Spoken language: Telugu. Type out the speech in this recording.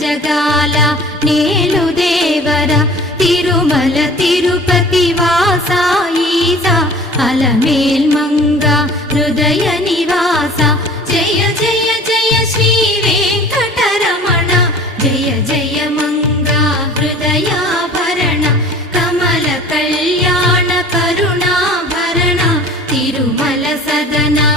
జగాల నేలు దేవర తిరుమల తిరుపతి వాసా ఈసా అలమేల్ మంగ హృదయ నివాస జయ జయ జయ శ్రీ వెంకటరమణ జయ జయ మంగ హృదయాభరణ కమల కళ్యాణ కరుణాభరణ తిరుమల సదనా